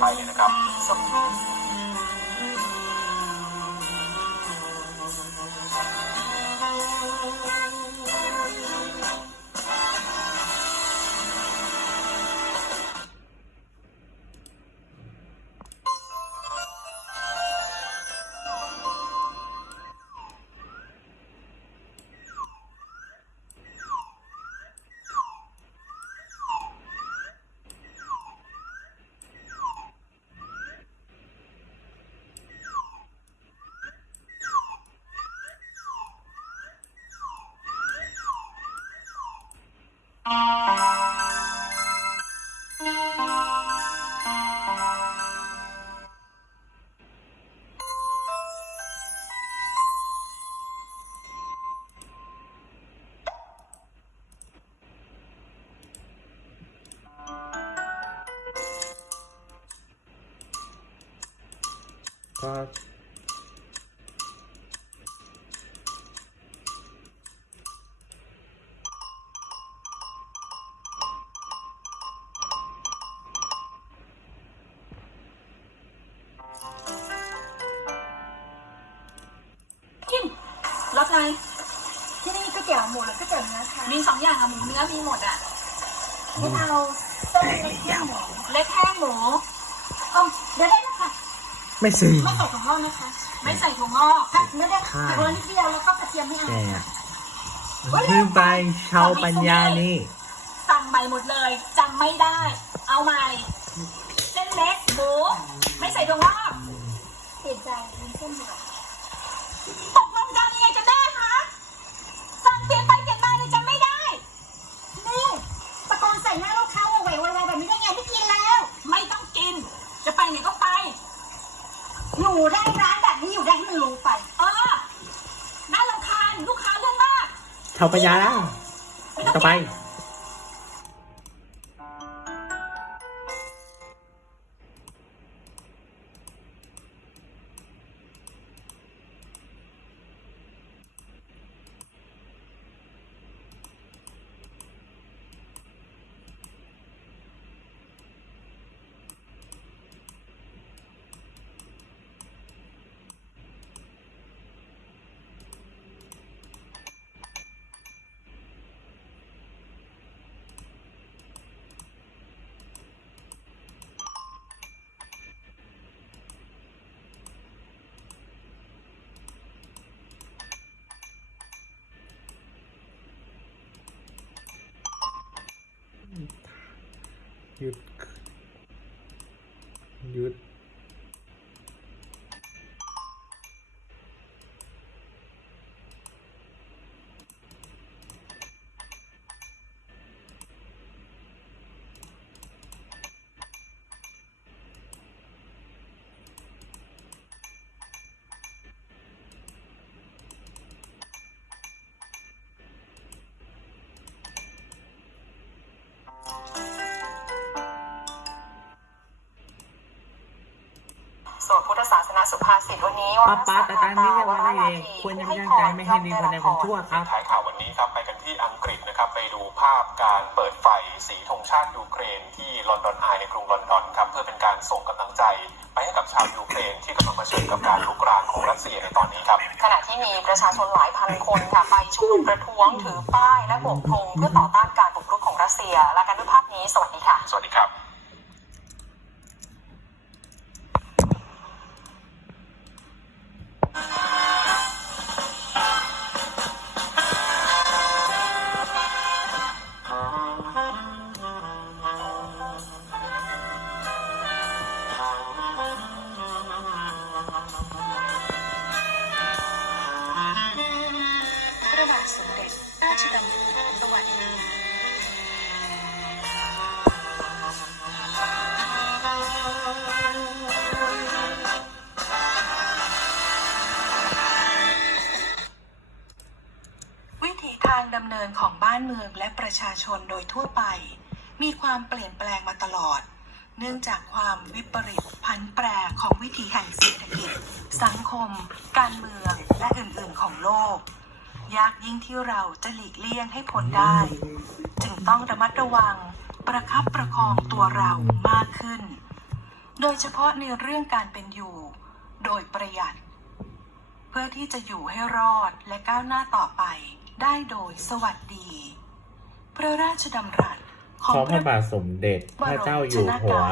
ไปเลยนะครับ ก็กินรสอะไรที่นี่ก๋วยเตี๋ยวหมูหรือก๋วยเตี๋ยวเนื้อคะมีสองอย่างอะหมูเนื้อมีหมดอะไม่เอาต้มเล็กแห้งหมูเล็กแห้งหมูอ๋อเดี๋ยวได้แล้วค่ะ ไม่สิไม่ใส่ถั่วงอกนะคะ ไม่ใส่ถั่วงอกค่ะไม่ได้ค่ะแต่โรยนิดเดียวแล้วก็กระเทียมไม่เอาแกอะลืมไปชาวปัญญานี่สั่งใหม่หมดเลยจำไม่ได้ เอาใหม่เส้นเล็กหมูไม่ใส่ถั่วงอกเปลี่ยนใจเป็นเส้นเดียวตกลงกันยังไงกันแน่คะสั่งเปลี่ยนไปเปลี่ยนมาเลยจำไม่ได้ นี่ตะโกนใส่หน้าลูกค้าว่าไหววายแบบนี้ได้ไงไม่กินแล้ว ไม่ต้องกิน จะไปไหนก็ไป อยู่ได้ร้านแบบนี้อยู่ได้ให้มันรู้ไป เออน่ารำคาญ ลูกค้าเรื่องมาก ชาวปัญญาแล้วต่อไป หยุดหยุด สวนพุทธศาสนาสุภาษิตวันนี้ป้าป้าต่ตามนี้เรียกว่าอะไรเองควรจะไม่ตั้งใจไม่ให้ดีคนใดคนชั่วครับท้ายข่าววันนี้ครับไปกันที่อังกฤษนะครับไปดูภาพการเปิดไฟสีธงชาติยูเครนที่ลอนดอนไอในกรุงลอนดอนครับเพื่อเป็นการส่งกำลังใจไปให้กับชาวยูเครนที่กำลังเผชิญกับการลุกรานของรัสเซียในตอนนี้ครับขณะที่มีประชาชนหลายพันคนค่ะไปชุมนุมประท้วงถือป้ายและโบกธงเพื่อต่อต้านการบุกรุกของรัสเซียและการด้วยภาพนี้สวัสดีค่ะ สวัสดีครับ วิถีทางดำเนินของบ้านเมืองและประชาชนโดยทั่วไป มีความเปลี่ยนแปลงมาตลอด เนื่องจากความวิปริตผันแปรของวิถีแห่งเศรษฐกิจ สังคม การเมืองและอื่นๆของโลก ยากยิ่งที่เราจะหลีกเลี่ยงให้พ้นได้ จึงต้องระมัดระวังประคับประคองตัวเรามากขึ้น โดยเฉพาะในเรื่องการเป็นอยู่ โดยประหยัด เพื่อที่จะอยู่ให้รอดและก้าวหน้าต่อไป ได้โดยสวัสดี พระราชดำรัสขขอองงพระบาทสมเด็จพระเจ้าอยู่หัว